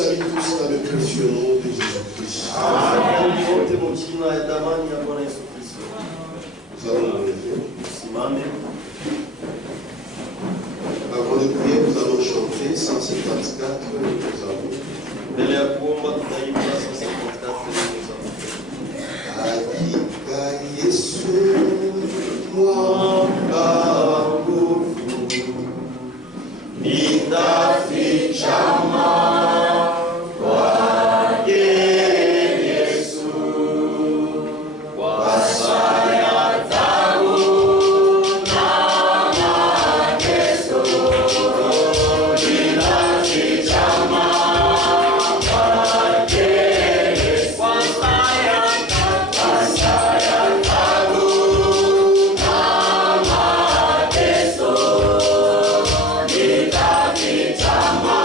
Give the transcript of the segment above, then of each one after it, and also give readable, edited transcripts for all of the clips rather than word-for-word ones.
salue tous dans le précieux nom de Jésus-Christ. Nous allons nous lever. Avant de prier, nous allons chanter 154 nous avons. Hakika Yesu mwamba nguvu, nitafichama kwake Yesu, kwa saya tabu na mateso, nitafichama kwake Yesu, kwa saya tabu na mateso, nitafichama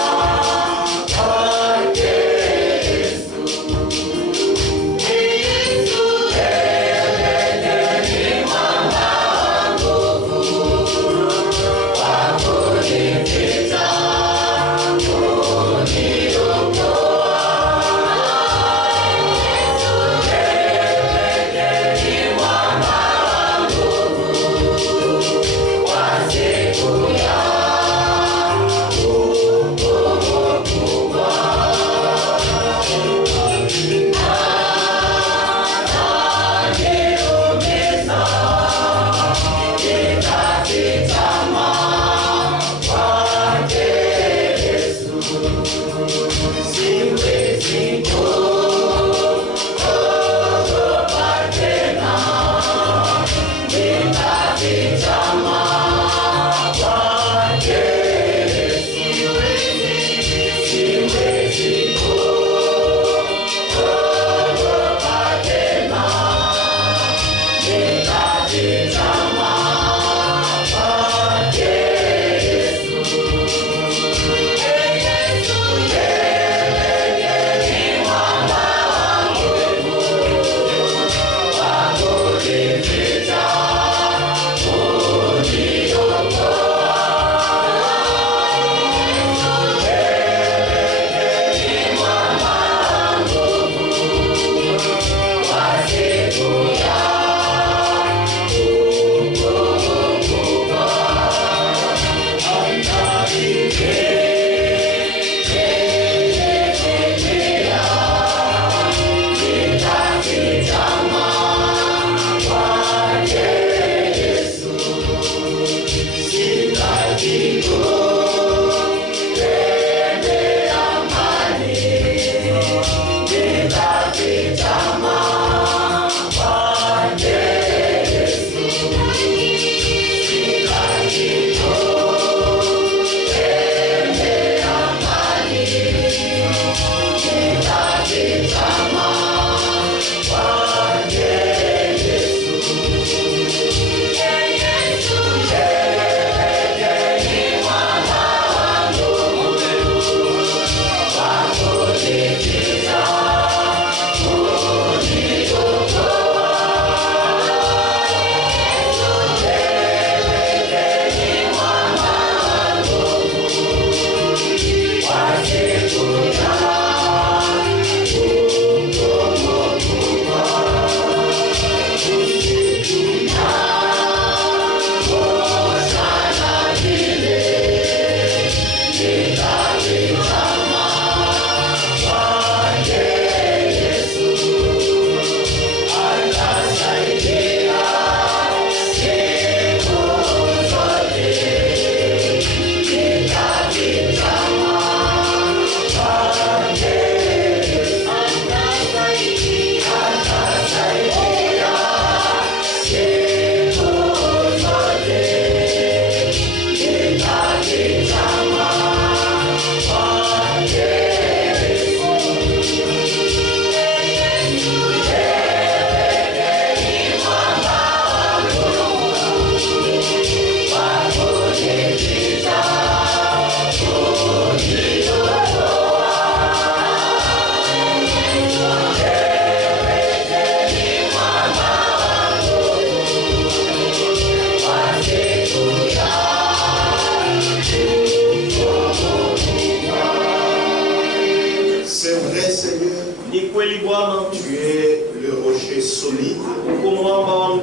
Tu es le rocher solide dans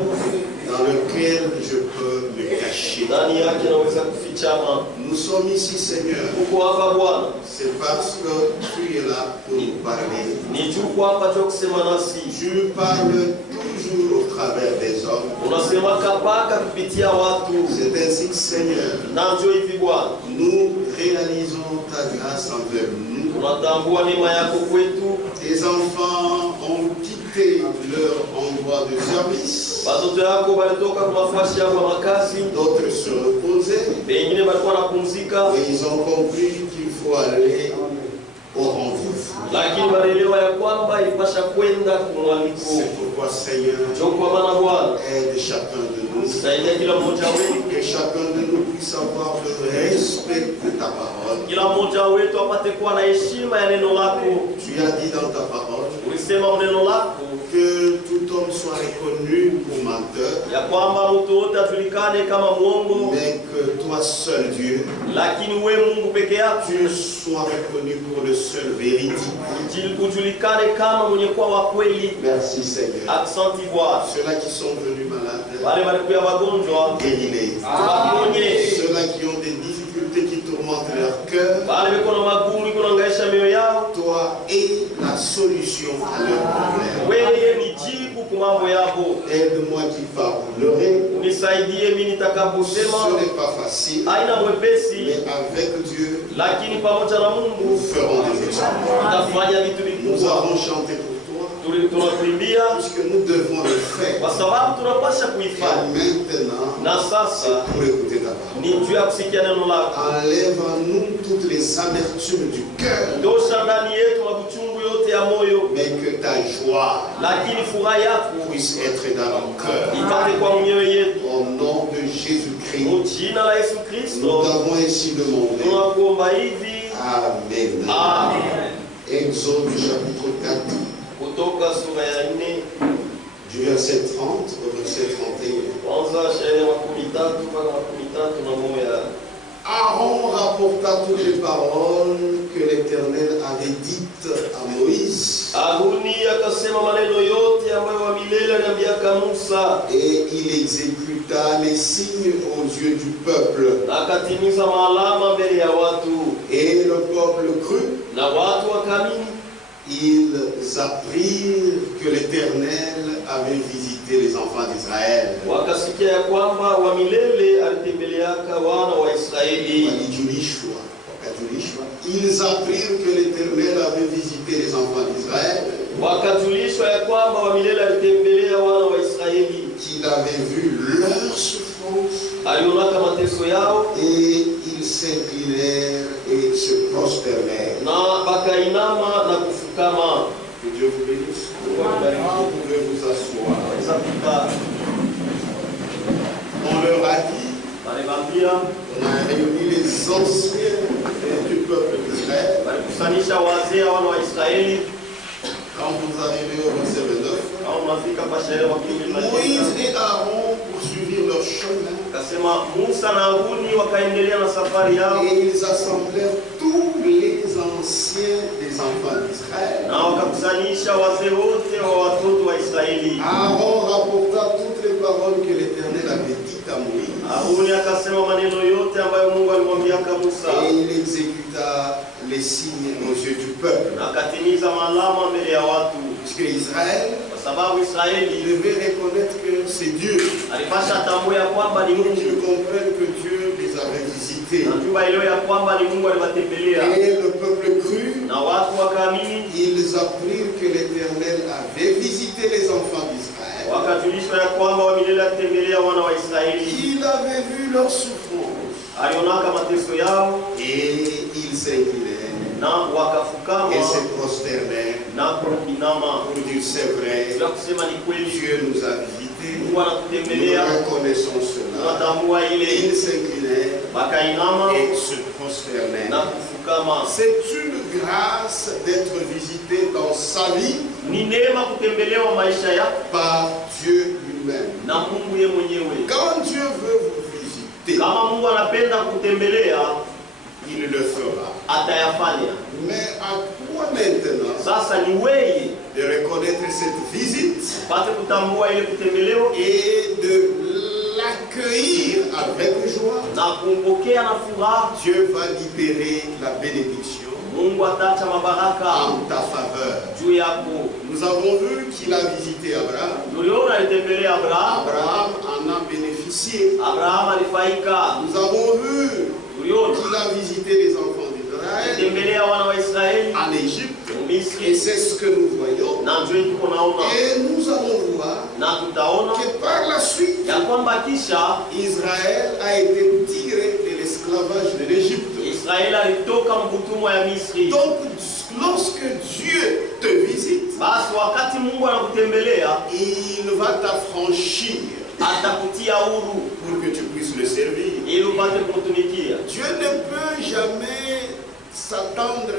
lequel je peux me cacher. Nous sommes ici, Seigneur. C'est parce que tu es là pour nous parler. Tu parles toujours au travers des hommes. C'est ainsi que, Seigneur, nous réalisons ta grâce envers nous. Tes enfants ont quitté leur endroit de service. D'autres se reposaient. Et ils ont compris qu'il faut aller au rendez-vous. C'est pourquoi, Seigneur, aide chacun de nous. Que chacun de nous puisse avoir le respect de ta parole. Tu as dit dans ta parole que tout homme soit reconnu pour menteur, mais que toi seul Dieu, tu sois reconnu pour le seul vérité. Merci, Seigneur. Ceux-là qui sont venus malades, guéris-les. Ceux-là qui ont des difficultés qui tourmentent leur cœur, toi es la solution à leurs problèmes. Aide-moi qui parlerai. Ce n'est pas facile, mais avec Dieu, nous ferons des exploits. Nous avons chanté pour toi, puisque nous devons le faire. Et maintenant, c'est pour écouter ta parole. Enlève en nous toutes les amertumes du cœur, mais que ta joie puisse être dans nos cœurs. Au nom de Jésus-Christ, nous avons ainsi demandé. Amen. Amen. Exode chapitre 4, du verset 30 au verset 31. Aaron rapporta toutes les paroles que l'Éternel avait dites à Moïse. Et il exécuta les signes aux yeux du peuple. Et le peuple crut. Ils apprirent que l'Éternel avait visité les enfants d'Israël. Ils apprirent que l'Éternel avait visité les enfants d'Israël, qu'il avait vu leur souffrance, et ils s'inclinèrent et se prosternèrent. Que Dieu vous bénisse. Vous pouvez vous asseoir. On leur a dit, on a réuni les anciens du peuple d'Israël. Quand vous arrivez au verset 29, Moïse et Aaron poursuivirent leur chemin. Et ils assemblèrent tous les anciens des enfants d'Israël. Aaron rapporta toutes les paroles que l'Éternel avait dites à Moïse. Et il exécuta les signes aux yeux du peuple. Puisque Israël, il devait reconnaître que c'est Dieu. Ils comprennent que Dieu les avait visités. Et le peuple crut. Ils apprirent que l'Éternel avait visité les enfants d'Israël. Il avait vu leur souffrance. Et ils s'inclinaient et se prosternèrent pour dire c'est vrai, Dieu nous a visités, nous reconnaissons cela. Ils s'inclinaient et se prosternèrent. C'est une grâce d'être visité dans sa vie par Dieu lui-même. Quand Dieu veut vous visiter, il le fera. atayafanya. Mais à toi maintenant Sasa ni wewe de reconnaître cette visite pate kutambua ile kutembelewa et de l'accueillir avec joie. na kumpokea na furaha. Dieu va libérer la bénédiction Mungu ataacha mabaraka en ta faveur. juu yako. Nous avons vu qu'il a visité Abraham. Tuliona alitembelea Abraham. Abraham en a bénéficié. Abraham alifaika. Nous avons vu Tuliona qu'il a visité les enfants d'Israël alitembelea wana wa Israeli en Égypte. Et Misri, c'est ce que nous voyons. na njoo tuko naona Et nous allons voir na tutaona que par la suite, ya kwamba kisha Israël a été tiré de l'esclavage de l'Égypte. Israeli alitoka mkutumwa ya Misri. Donc, lorsque Dieu te visite, Basi wakati Mungu anakutembelea il va t'affranchir atakutia huru pour que tu puisses le servir. ili upate kumtumikia. Dieu ne peut jamais s'attendre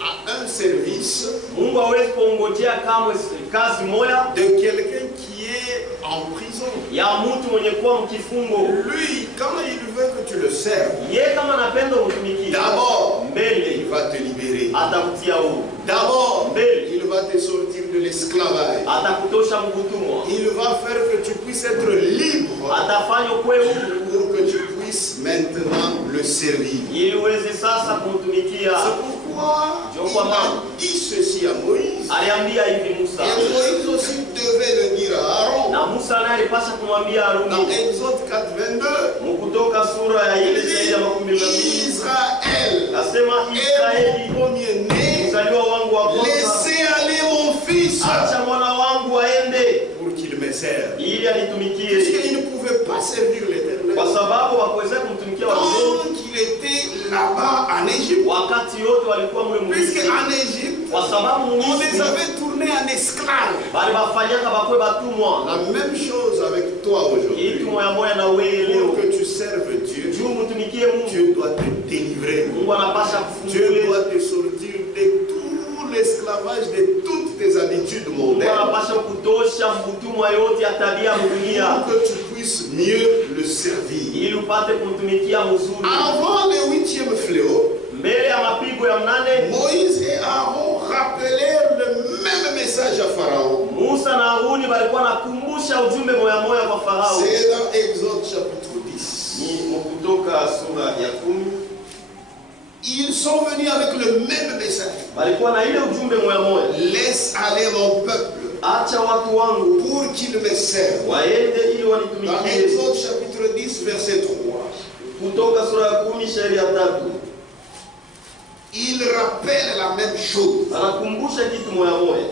à un service Mungu hawezi kuongojea kamwe kazi moya de quelqu'un qui est en prison. ya mtu mwenye kuwa mkifungo. Lui, quand il veut que tu le serves, Yeye kama anapenda umtumikie, d'abord, il mbele va te libérer. atakutia huru, D'abord, mbele il va te sortir de l'esclavage. atakutosha mkutumwa, Il va faire que tu puisses être libre atafanya ukwe huru pour que tu puisses maintenant le servir. ili uweze sasa kumtumikia. C'est pourquoi il a dit ceci à Moïse. Aliambia hivi Musa, Et Moïse aussi devait le dire à Aaron. na Musa naye alipasha kumwambia Dans Haruni Exode 4:22, mkutoka sura ya il ile zaidi ya dit 12, Israël nasema est Israeli mon premier-né, mzaliwa wangu wa kwanza, laissez aller mon fils acha mwana wangu aende pour qu'il me serve. ili anitumikie, Puisqu'il ne pouvait pas servir l'Éternel. kwa sababu hakuweza kumtumikia wazee Tant qu'il était là-bas en Égypte, wakati yote walikuwa mle puisque Misri, en Égypte, kwa sababu on les Misri avait tournés en esclaves. bali bafanyaka bakwe batumwa. La même chose avec toi aujourd'hui. Kitu moya moya na wewe Pour leo, que tu serves Dieu, juu mtumikie Mungu, Dieu doit te délivrer. Mungu anapasha Dieu kufungule, doit te sortir de tout l'esclavage, de toutes tes habitudes Mungu mondaines, anapasha kutosha mbutumwa yote ya tabia dunia pour que tu puisses mieux le servir. ili upate kumtumikia mzuri. Avant le 8e fléau, Mbele ya mapigo ya mnane, Moïse et Aaron rappelèrent le même message à Pharaon. Musa na Haruni walikuwa nakumbusha ujumbe moya moya kwa Farao. C'est dans Exode chapitre 10. Ni Kutoka sura ya 10, Ils sont venus avec le même message. walikuwa na ile ujumbe moya moya, Laisse aller mon peuple acha watu wangu pour qu'il me serve. waende ili Dans wanitumikie. Exode chapitre 10, verset 3. Kutoka sura ya 10 shairi ya 3, Il rappelle la même chose. anakumbusha kitu moya moya.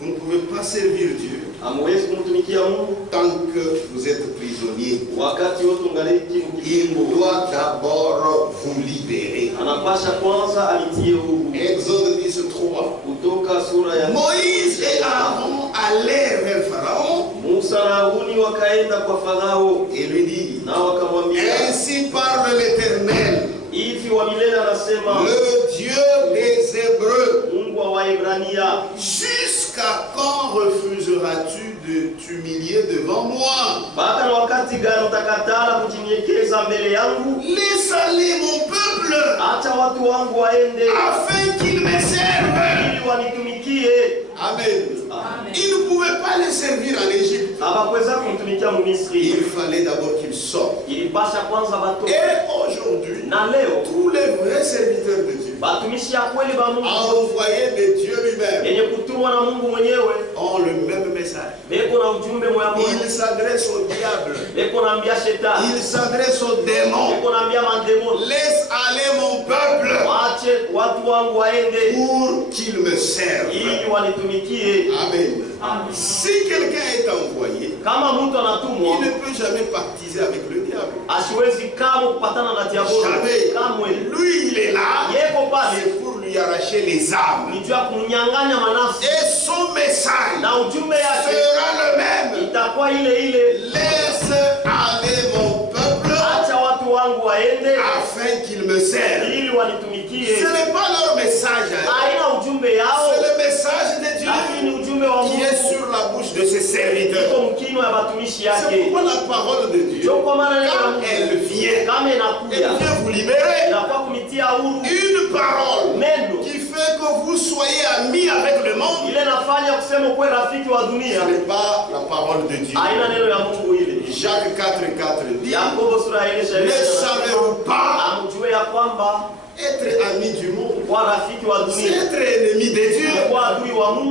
Vous ne pouvez pas servir Dieu Hamwezi kumtumikia Mungu tant que vous êtes prisonnier. wakati wote ungaliki Il mkifungo. doit d'abord vous libérer. Anapasha kwanza amitie huru. Exode 10, 3. Kutoka sura ya Moïse et Aaron allèrent vers Pharaon Musa na Haruni wakaenda kwa Farao et lui dit, na wakamwambia, ainsi parle l'Éternel, hivi wa milele anasema, le Dieu des Hébreux. Mungu wa Waebrania, Jusqu'à quand refuseras-tu de t'humilier devant moi? mpaka na wakati gani utakatala kujinyenyekeza mbele yangu? Laisse aller mon peuple Acha watu wangu waende afin qu'il me serve. ili wanitumikie. Amen. Il ne pouvait pas les servir en Égypte. Hawakuweza kumtumikia Misri, Il fallait d'abord qu'ils sortent. ilipasha kwanza batoke. Et aujourd'hui, Na leo tous les vrais serviteurs de Dieu, batumishi ya kweli ba Mungu envoyés de Dieu lui-même, yenye kutumwa na Mungu mwenyewe ont le même message. beko na ujumbe moya moya, Ils s'adressent au diable. beko naambia shetani, Ils s'adressent aux démons. beko naambia mandemoni, Laisse aller mon peuple waache watu wangu waende pour qu'il me serve. ili wanitumikie. Amen. Amen. Si quelqu'un est envoyé, Kama mtu anatumwa il ne peut jamais pactiser avec le diable. asiwezi kamwe kupatana na diabolo, Jamais. kamwe. Lui, il est là. Yeko pale C'est pour lui arracher les âmes. ni juu ya kumnyang'anya manafsi, Et son message na ujumbe yake sera le même. itakuwa ile ile, Laisse aller mon peuple acha watu wangu waende afin qu'il me serve. ili wanitumikie. Ce n'est pas leur message. Haina ujumbe yao, C'est le message de Dieu lakini ujumbe wa qui est Mungu sur la bouche bouche de ses serviteurs. C'est pourquoi la parole de Dieu, quand elle vient vous libérer. Une parole qui fait que vous soyez amis avec le monde, ce n'est pas la parole de Dieu. Jacques 4:4 dit, ne savez-vous pas être ami du monde, c'est être ennemi de Dieu.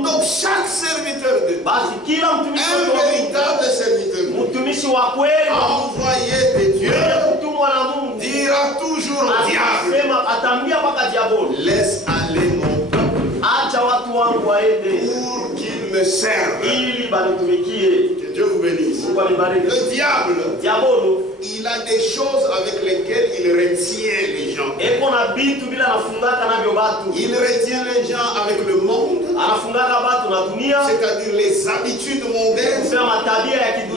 Donc chaque serviteur de Dieu, un véritable serviteur de Dieu, envoyé de Dieu, dira toujours au diable, laisse aller mon peuple pour qu'il me serve. Que Dieu vous bénisse. Le diable, il a des choses avec lesquelles il retient les gens. Il retient les gens avec le monde, c'est-à-dire les habitudes mondaines,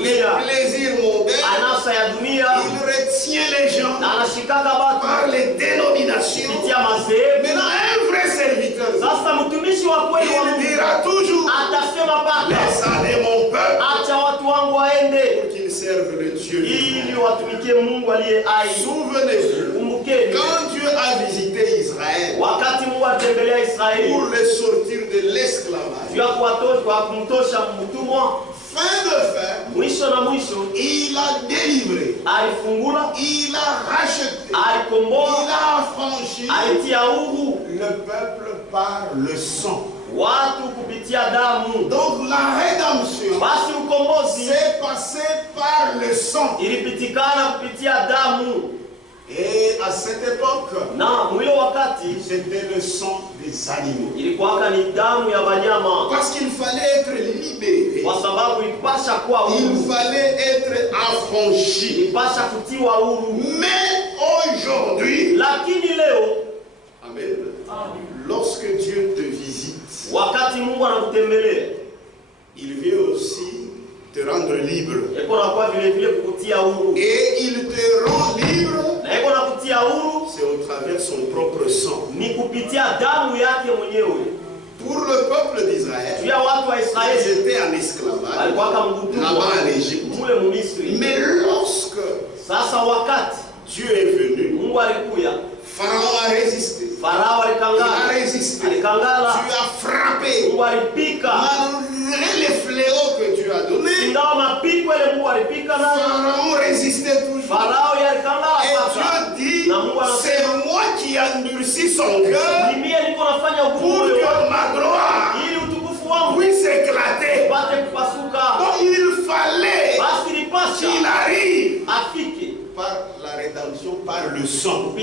les plaisirs mondains. Il retient les gens par les dénominations. Maintenant, un vrai serviteur, il dira toujours, laisse aller mon peuple pour qu'il serve le Dieu. Souvenez-vous, quand Dieu a visité Israël pour les sortir de l'esclavage, fin de fin, il a délivré, il a racheté, il a affranchi le peuple par le sang. Donc la rédemption s'est passée par le sang. Et à cette époque, c'était le sang des animaux. Parce qu'il fallait être libéré. Il fallait être affranchi. Mais aujourd'hui, amen, lorsque Dieu te visite, il vient aussi te rendre libre. Et il te rend libre, c'est au travers de son propre sang. Pour le peuple d'Israël, ils étaient en esclavage là-bas en Égypte. Mais lorsque Dieu est venu, Pharaon a résisté. Il a résisté. Tu as frappé. Malgré les fléaux que Dieu a donnés, Pharaon résistait toujours. Et Dieu dit, c'est moi qui ai endurci son cœur pour que ma gloire puisse éclater. Donc il fallait qu'il arrive par la rédemption, par le sang. Et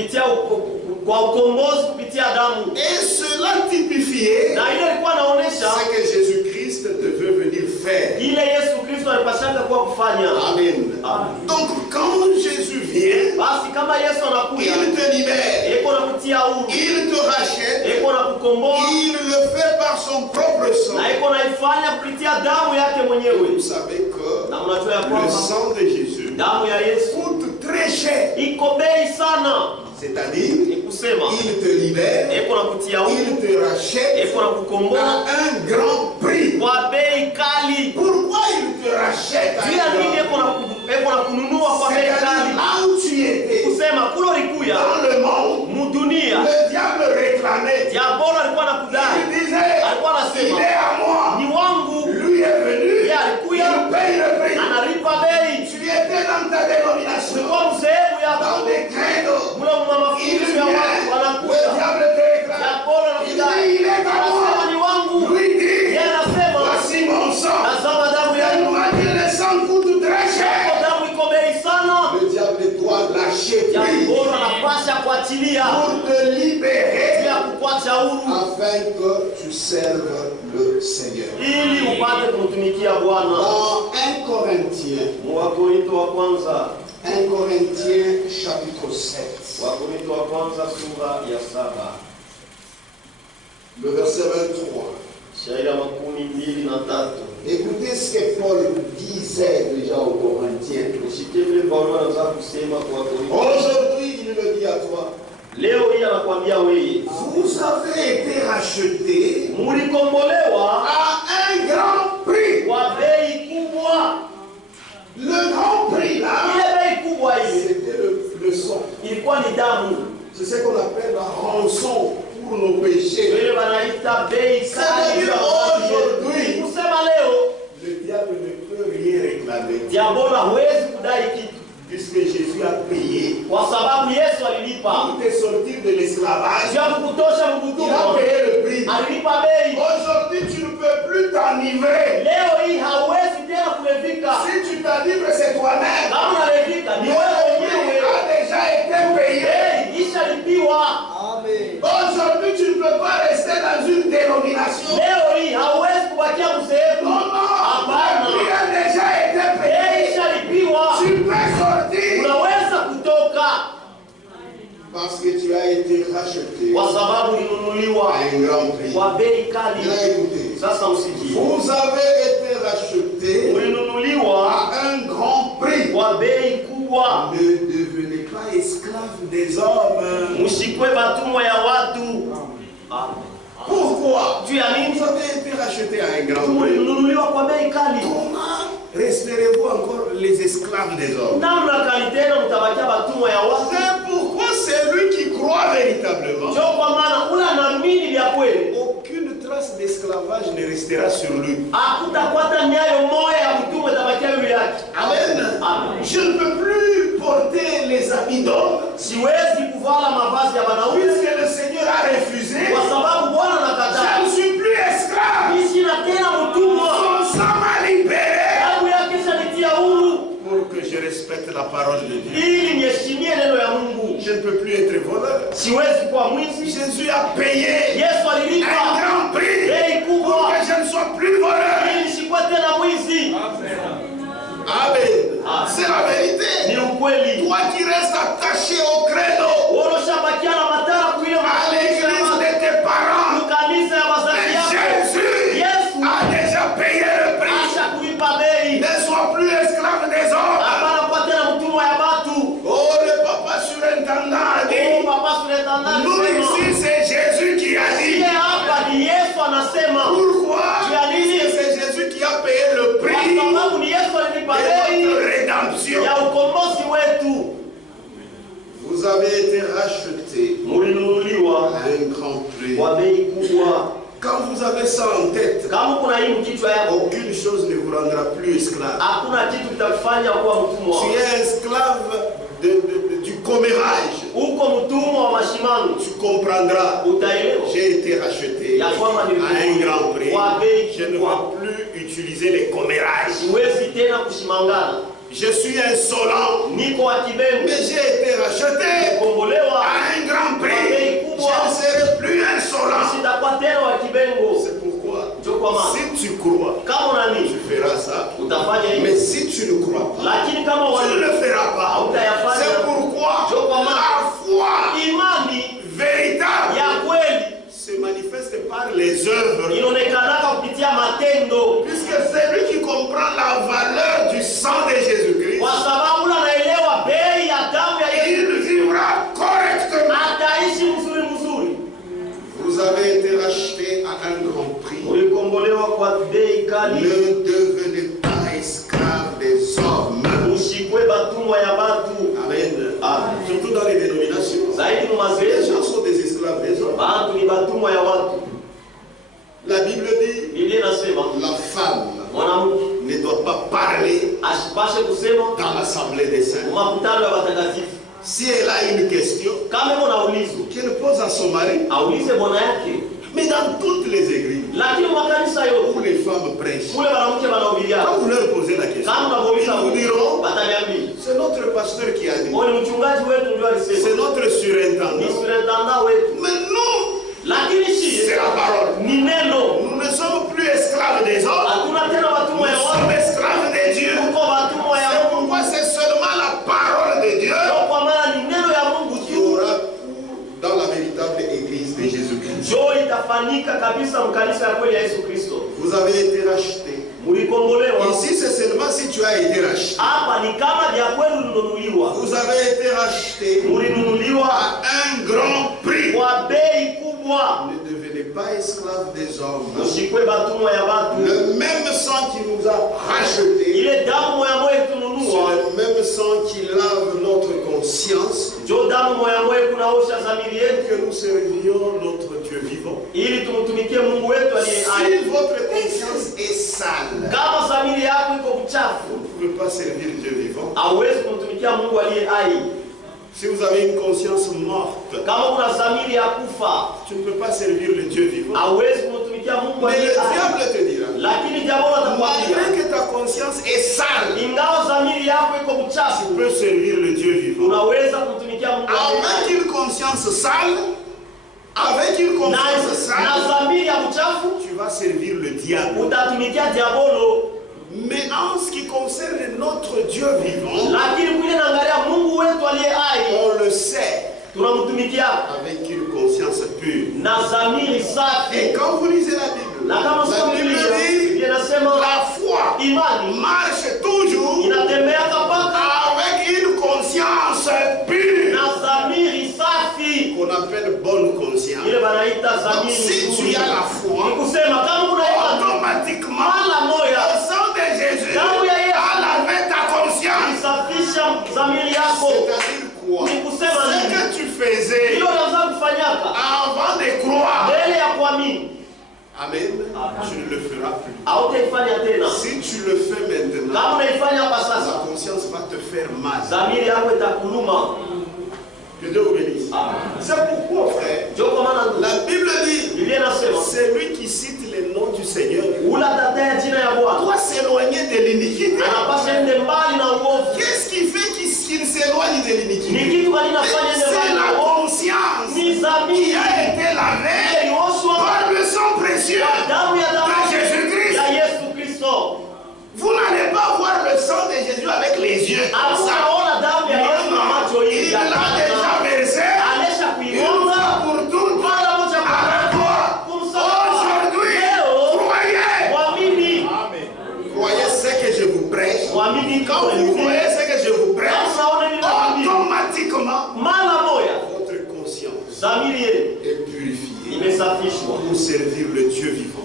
cela typifiait ce que Jésus-Christ devait venir faire. Amen. Donc quand Jésus vient, il te libère, il te rachète, il le fait par son propre sang. Vous savez que le sang de Jésus coûte très cher. C'est-à-dire, il te libère, il te rachète à un grand prix. Pourquoi il te rachète à un grand prix? C'est-à-dire, là où tu étais, dans le monde, le diable réclamait. Il disait, il est à moi. Lui est venu, il paye le prix. Tu étais dans ta dénomination, dans des créneaux. Il vient, le diable te réclame. Il dit, il est à moi. Lui dit, voici mon sang. Il m'a dit, le sang coûte très cher. Le diable doit lâcher prise pour te libérer, afin que tu serves le Seigneur. Dans 1 Corinthiens, 1 Corinthiens chapitre 7. Le verset 23. Écoutez ce que Paul disait déjà aux Corinthiens. Aujourd'hui, il le dit à toi. Vous avez été rachetés à un grand prix. ni damu. C'est ce qu'on appelle la rançon pour nos péchés. Wewe wanaita bei kali aujourd'hui. Kusema leo Le diable ne peut rien réclamer. diabolo hawezi kudai kitu. Puisque Jésus a payé. Kwa sababu Yesu alilipa. Pour te sortir de l'esclavage. Il a payé le prix. Alilipa bei. Aujourd'hui, tu ne peux plus t'enivrer. Leo hii hauwezi tena kulevika. Si tu t'enivres, c'est toi-même. Kama unalevika ni wewe mwenyewe. A déjà été payé. Ishalipiwa. Amen. Aujourd'hui, tu ne peux pas rester dans une dénomination. Leo hii hauwezi kubakia msehemu. Non, Hapana. le prix a déjà été payé. Ishalipiwa. Tu peux sortir. Unaweza kutoka. Parce que tu as été racheté. Kwa sababu ulinunuliwa À un grand prix. kwa bei kali. Bien écoutez. Sasa msikie. Vous avez été racheté Ulinunuliwa à un grand prix. kwa bei kubwa. Ne devenez pas esclaves des hommes. Mshikwe batumwa ya watu. Pourquoi? Juu ya nini? Vous avez été racheté à un grand prix. Ulinunuliwa kwa bei kali. Comment resterez-vous encore les esclaves des hommes? Namna kali tena mtabakia batumwa ya watu. C'est pourquoi celui qui croit véritablement, Ndio kwa maana ule anaamini vya kweli. aucune trace d'esclavage ne restera sur lui. Hakutakwata nyayo moja ya utumwa itabakia juu yake. Amen. Amen. Je ne peux plus porter les habits d'homme. Siwezi kuvala mavazi ya wanaume Puisque le Seigneur a refusé, kwa sababu Bwana je anakataa. ne suis plus esclave. Mimi sina tena mtumwa. Son sang m'a libéré. Damu yake ishanitia huru Pour que je respecte la parole de Dieu. ili niheshimie neno ya Mungu. Je ne peux plus être voleur. Siwezi kuwa mwizi. Jésus a payé Yesu un alilipa grand prix bei pour kubwa que je ne sois plus voleur. ili nisikuwe tena mwizi. Amen. C'est la vérité. Ni ukweli. Toi qui restes attaché au credo, Woloshabakia na matara kuile à l'église de tes parents, kanisa ya wazazi mais yako. Jésus Yesu a déjà payé le prix. acha kulipa bei. Ne sois plus esclave des hommes. Hapana kuwa tena mtumwa ya watu. Oh, le papa surintendant a Oh, dit, Papa Suletana nous alisema. ici c'est Jésus qui a dit. Siye hapa ni Yesu anasema. Pourquoi? Tu as dit, Parce que c'est Jésus qui a payé le Kwa prix sababu ni Yesu alilipa de bei notre rédemption. ya ukombozi wetu. Vous avez été rachetés Mulinunuliwa à un grand prix. kwa bei kubwa. Quand vous avez ça en tête, Kama kuna hii mkichwa yako, aucune chose ne vous rendra plus esclave. hakuna kitu kitakufanya kuwa mtumwa. Tu es esclave du commérage. Uko mtumwa wa mashimano. Tu comprendras. Utaelewa J'ai été racheté ya kwamba à un grand prix. kwa bei Je ne kubwa. vais plus utiliser les commérages. Siwezi tena kushimangana. Je suis insolent, Niko wa kibembe. mais j'ai été racheté Kombolewa à un grand prix. Je ne serai plus insolent. sitakuwa tena wa kibengo. C'est pourquoi, Ndio kwa maana si tu crois, kama tu unani feras ça. utafanya hivi. Mais si tu ne crois pas, Lakini kama tu ne wani le feras pas. hautayafanya. C'est pourquoi Ndio kwa maana la foi imani véritable ya kweli se manifeste par les œuvres. inaonekanaka kupitia matendo. Puisque celui qui comprend la valeur du sang de Jésus-Christ, Kwa sababu anaelewa bei ya damu ya Yesu, il vivra correctement. ataishi mzuri mzuri. Vous avez été rachetés à un grand prix. Ulikombolewa kwa bei kali. Ne devenez pas esclaves des hommes. Ushikwe batumwa ya batu. Amen. Surtout dans les dénominations. Zaidi mu Les mazerezo gens sont des esclaves des hommes. bantu ni batumwa ya watu. La Bible dit Biblia inasema la femme mwanamke ne doit pas parler asipashe kusema dans l'assemblée des saints. makutano ya watakatifu. Si elle a une question, Kama iko na ulizo qu'elle pose à son mari. aulize bwana yake. Mais dans toutes les églises Lakini makanisa yote où les femmes prêchent, kule wanamke wanahubiria, quand vous leur posez la question, kama unapouliza ils vous diront, wataniambia c'est notre pasteur qui a dit, ni mchungaji wetu ndio c'est alisema, notre ni surintendant. surintendant wetu. Mais nous, Lakini c'est si la parole. ni neno, Nous ne sommes plus esclaves des hommes, hakuna tena watumwa ya nous watu, sommes esclaves de Dieu. tuko watumwa ya C'est Mungu. pourquoi c'est seulement la parole de Dieu Ndio kwa maana ni neno ya Mungu qui tu aura cours dans la véritable église de Jésus-Christ. ndio itafanyika kabisa mkanisa ya kweli ya Yesu Kristo. Vous avez été rachetés. Mulikombolewa. Ici, c'est seulement si tu as été racheté. Hapa ni kama vya kweli ulinunuliwa. Vous avez été rachetés Mulinunuliwa à un grand prix. kwa bei kubwa. Ne devenez pas esclaves des hommes. Usikwe batumwa ya watu. Le même sang qui nous a rachetés, Ile damu ya moyo c'est tununua le même sang qui lave notre conscience Que nous servions notre Dieu vivant. Si votre conscience est sale, vous ne pouvez pas servir Dieu vivant. Si vous avez une conscience morte, tu ne peux pas servir le Dieu vivant. Mais le diable te dira, malgré que ta conscience est sale, tu peux servir le Dieu vivant. Avec une conscience sale, tu vas servir le diable. Mais en ce qui concerne notre Dieu vivant, on le sait avec une conscience pure. Et quand vous lisez la Bible, la Bible dit la foi marche toujours avec une conscience pure qu'on appelle bonne conscience. Donc, si tu as la foi, automatiquement le sang de Jésus a lavé ta conscience. C'est-à-dire quoi? Ce que tu faisais avant de croire, amen, tu ne le feras plus. Si tu le fais maintenant, la conscience va te faire mal. Que Dieu vous bénisse. C'est pourquoi, frère, la Bible dit, c'est lui qui cite les noms du Seigneur doit s'éloigner de l'iniquité. Qu'est-ce qui fait qu'il s'éloigne de l'iniquité? C'est la conscience qui a été lavée par le sang précieux de Jésus-Christ. Vous n'allez pas voir le sang de Jésus avec les yeux comme ça. Non, il l'a déjà versé une fois pour toutes. Aujourd'hui, croyez ce que je vous prêche. Quand vous croyez ce que je vous prêche, automatiquement votre conscience est purifiée pour servir le Dieu vivant.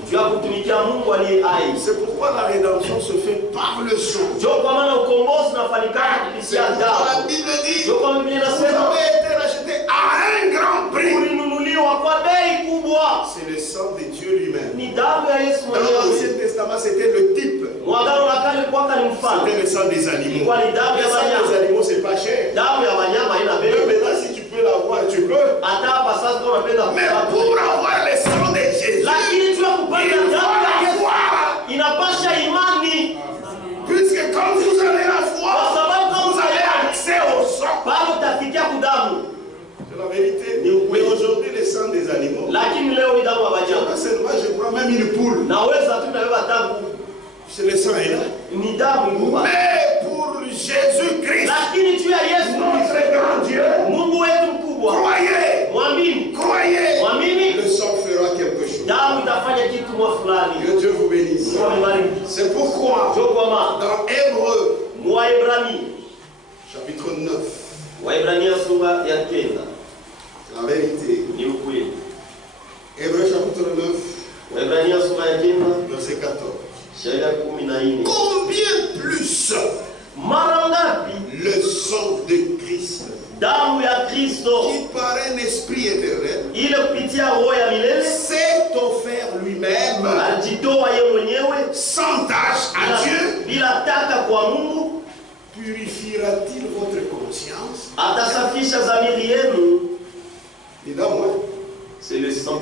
C'est pourquoi la rédemption se fait par le sang. C'est pourquoi la Bible dit, vous avez été rachetés à un grand prix. C'est le sang de Dieu lui-même. Dans l'Ancien Testament, c'était le type. C'était le sang des animaux. Le sang des animaux, c'est pas cher. Maintenant, si tu peux l'avoir, tu peux. Mais pour avoir le sang de Jésus, il faut la foi. Puisque quand vous avez la foi, vous avez accès au sang. C'est la vérité. Mais aujourd'hui, le sang des animaux, je crois même une poule. C'est le sang est là. Mais pour Jésus-Christ, notre grand Dieu, croyez, le sang fera quelque chose. Que Dieu vous bénisse. C'est pourquoi dans Hébreu chapitre 9, la vérité. Hébreu chapitre 9, verset 14. Combien plus le sang de Christ, qui par un esprit éternel s'est offert lui-même sans tâche à Dieu, purifiera-t-il votre conscience? C'est le sang.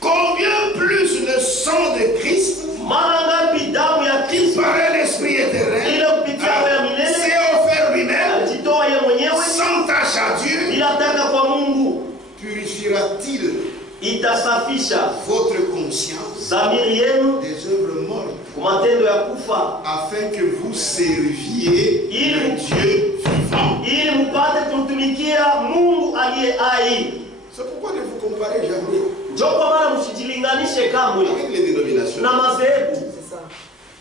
Combien plus le sang de Christ, qui par un esprit éternel s'est offert lui-même sans tâche à Dieu, purifiera-t-il votre conscience des œuvres mortes, afin que vous serviez le Dieu vivant? C'est pourquoi ne vous comparez jamais avec les dénominations.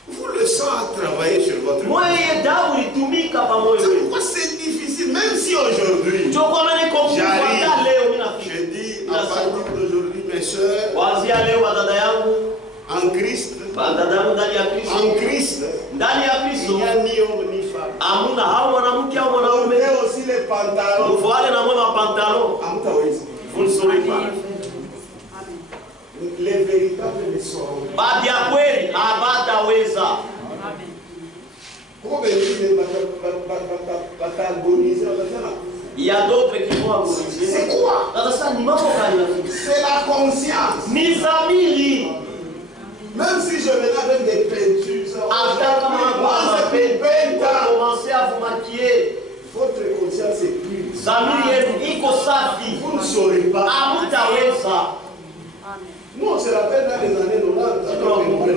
Vous, le sang a travaillé sur votre vie. C'est pourquoi c'est difficile, même si aujourd'hui j'arrive, je dis à partir d'aujourd'hui, mes soeurs, en Christ, En Christ, il n'y a ni homme ni femme. On met aussi les pantalons. Vous ne saurez pas. Les véritables ne sauront pas. Il y a d'autres qui vont agoniser. C'est quoi? C'est la conscience. Même si je venais avec des peintures, commencez à vous maquiller. Votre conscience est pure. Vous ne saurez pas. Nous, on se rappelle dans les années 90.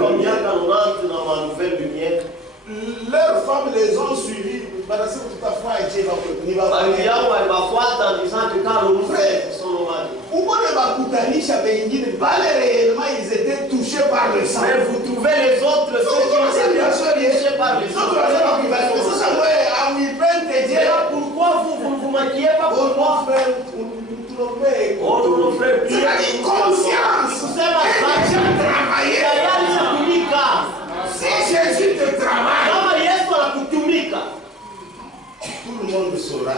Leurs femmes les ont suivis. Ils étaient touchés par le sang. Mais vous trouvez les autres, ceux qui étaient touchés par le sang. Pourquoi vous ne vous maquillez pas pour moi? Oh, nos frères, c'est conscience. Vous avez travaillé. Si Jésus te travaille, tout le monde saura.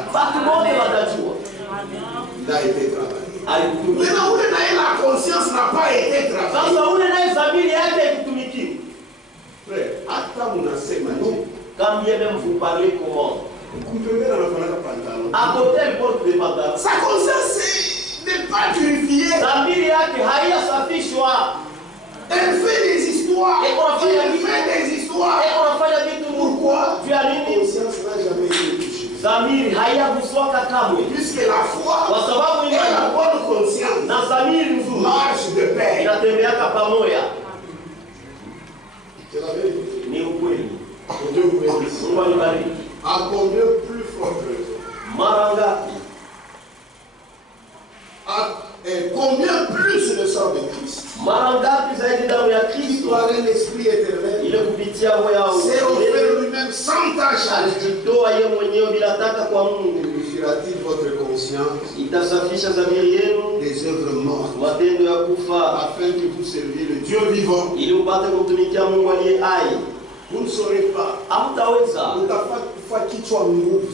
Il a été travaillé. Maintenant, la conscience n'a pas été travaillée. Frère, quand bien même vous parlez comment? À côté, elle porte des pantalons. Sa conscience n'est pas purifiée. Elle fait des histoires. Elle fait des histoires. Pourquoi? Tu as une conscience n'a jamais été touchée. Puisque la foi et la bonne conscience marchent de pair. C'est la vérité. Dieu vous bénisse. À combien plus forte raison? Combien plus le sang de Christ? Par un esprit éternel. C'est offert lui-même sans tâche. Purifiera-t-il votre conscience des œuvres mortes afin que vous serviez le Dieu vivant? Vous ne saurez pas.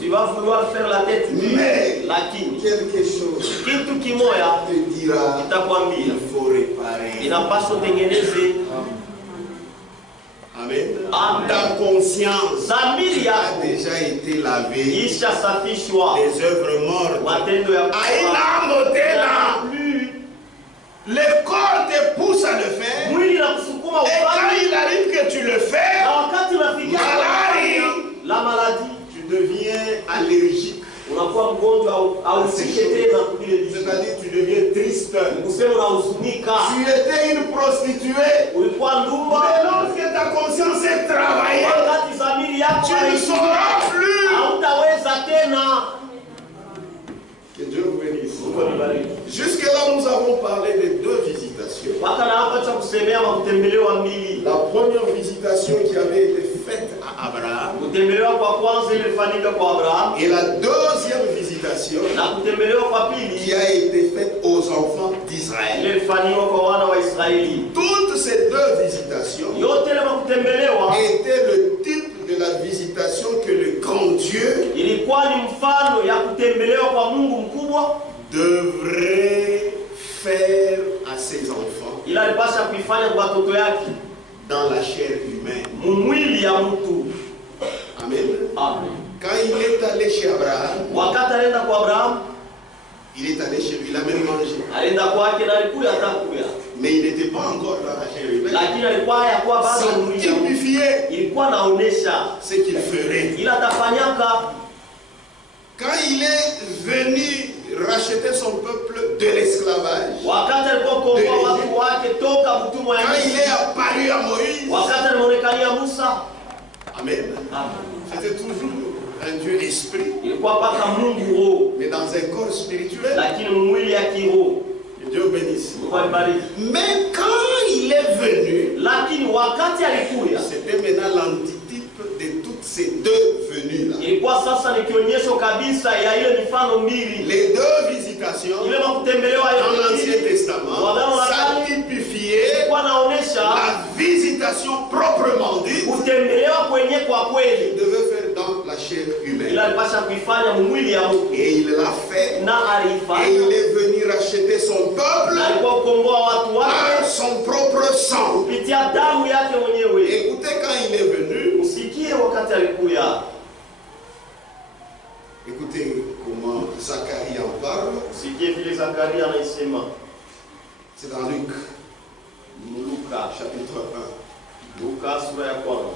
Tu vas vouloir faire la tête. Mais quelque chose te dira il faut réparer. Amen. Ta conscience a déjà été lavée des œuvres mortes. Le corps te pousse à le faire. Et quand il arrive que tu le fais, la maladie, tu deviens allergique. C'est-à-dire tu deviens triste. Tu étais une prostituée. Mais lorsque ta conscience est travaillée, tu ne sauras plus. Que Dieu vous bénisse. Jusque-là, nous avons parlé de deux visitations. La première visitation qui avait été faite à Abraham. Et la deuxième visitation qui a été faite aux enfants d'Israël. Toutes ces deux visitations étaient le type de la visitation que le grand Dieu devrait faire à ses enfants dans la chair humaine. Amen. Quand il est allé chez Abraham, il est allé chez lui, il a même mangé. Mais il n'était pas encore dans la chair humaine. Ça typifiait ce qu'il ferait. Quand il est venu racheter son peuple de l'esclavage, quand il est apparu à Moïse, Amen. C'était toujours un Dieu esprit, mais dans un corps spirituel. Que Dieu bénisse. Mais quand il est venu, c'était maintenant l'antitype de toutes ces deux venues-là. Les deux visitations dans l'Ancien Testament, ça typifiait la visitation proprement dite, kutembelewa kwenye kwa kweli, il devait faire dans la chair humaine. ila alipasha kuifanya mwili ya mtu, Et il l'a fait. na Et alifanya, il est venu racheter son peuple na alikuwa kukomboa watu par wake son propre sang. kupitia damu yake mwenyewe. Écoutez, quand il est venu, Usikie wakati alikuya, écoutez comment Zacharie en parle. usikie vile Zakaria anaisema. C'est dans Luc, Luka chapitre 1. Luka sura ya kwanza.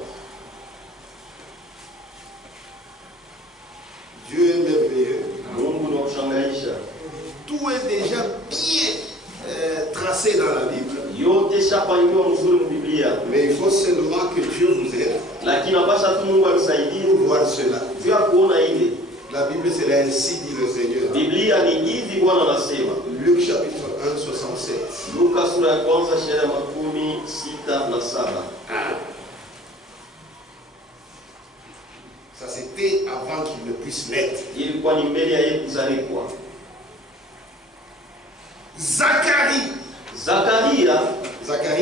Dieu est merveilleux. Mungu ni wa kushangaisha. Tout est déjà bien tracé dans la Bible. Yote shapangiwa mzuri mu Biblia, Mais il faut seulement que Dieu vous aide lakini napasha tu Mungu atusaidie pour voir cela. juu ya kuona ile. La Bible, c'est ainsi dit le Seigneur. Biblia ni hivi Bwana anasema. Luc chapitre 1, 67. Luka sura ya kwanza shairi ya 67. Ça c'était avant qu'il ne puisse naître. Ilikuwa ni mbele ya yeye kuzaliwa. Zacharie